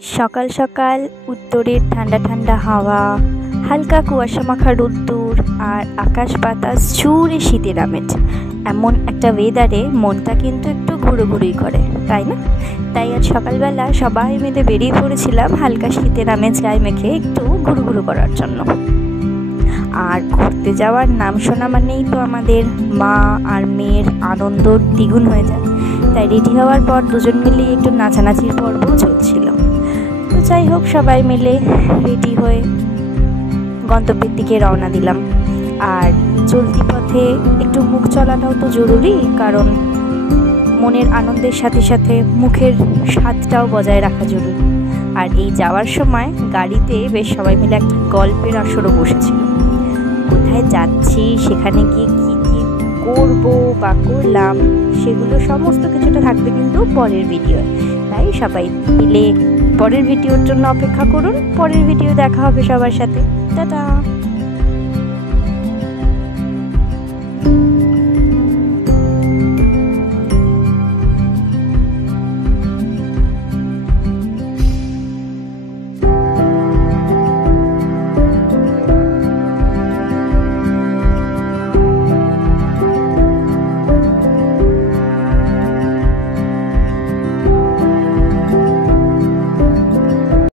সকাল সকাল উত্তরের ঠান্ডা ঠান্ডা হাওয়া, হালকা কুয়াশা মাখা রোদ্দুর আর আকাশ বাতাস জুড়ে শীতের আমেজ। এমন একটা ওয়েদারে মনটা কিন্তু একটু ঘুরোঘুরি করে, তাই না? তাই আজ সকালবেলা সবাই মিলে বেরিয়ে পড়েছিলাম হালকা শীতের আমেজ গায়ে মেখে একটু ঘুরুঘুরু করার জন্য। আর ঘুরতে যাওয়ার নাম শোনা মানেই তো আমাদের মা আর মেয়ের আনন্দ দ্বিগুণ হয়ে যায়। তাই রেডি হওয়ার পর দুজন মিলে একটু নাচানাচির পর্বও চলছিল। তো যাই হোক, সবাই মিলে রেডি হয়ে গন্তব্যের দিকে রওনা দিলাম। আর চলতি পথে একটু মুখ চলাটাও তো জরুরি, কারণ মনের আনন্দের সাথে সাথে মুখের স্বাদটাও বজায় রাখা জরুরি। আর এই যাওয়ার সময় গাড়িতে বেশ সবাই মিলে একটা গল্পের আসরও বসেছিল। কোথায় যাচ্ছি, সেখানে গিয়ে কী কী করবো বা করলাম, সেগুলো সমস্ত কিছুটা থাকবে কিন্তু পরের ভিডিও। তাই সবাই মিলে পরের ভিডিওর জন্য অপেক্ষা করুন। পরের ভিডিও দেখা হবে সবার সাথে। টাটা।